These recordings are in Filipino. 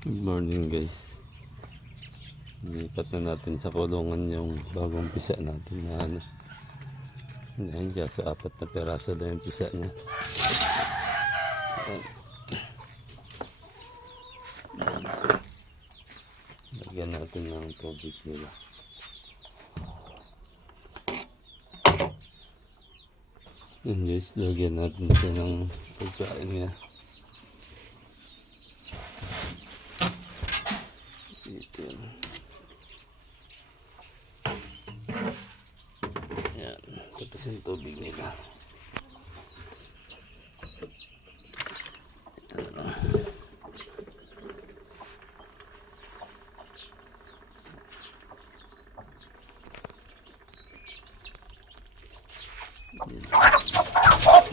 Good morning guys. Lipat na natin sa kulungan yung bagong pisa natin na ano. Ngayon siya sa apat na peraso daw yung pisa niya. Lagyan natin ng tubig nila. Yun guys, lagyan natin siya ng pagkain niya. Tapos yung tubig nila. Ito na.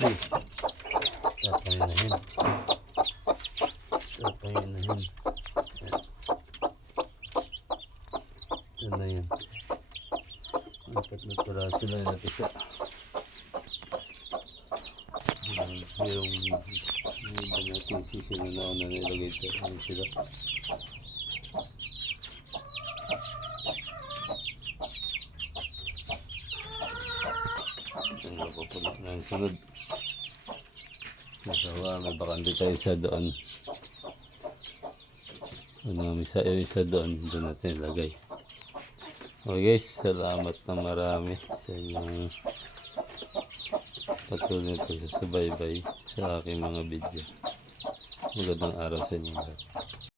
Ay. Tatay na yun. Tatay na yun. Yan na yan. Na piraso lang na. Yan, yung yung natin sisinunaan na nilagay ko. Ano sila? Yan na pala na yung sunod. Nasawa, may bakante tayo isa doon. Ano, isa, isa doon. Doon natin ilagay. Okay guys, salamat na marami sa inyong patuloy po sa subaybay sa aking mga video. Magandang araw sa inyo lahat.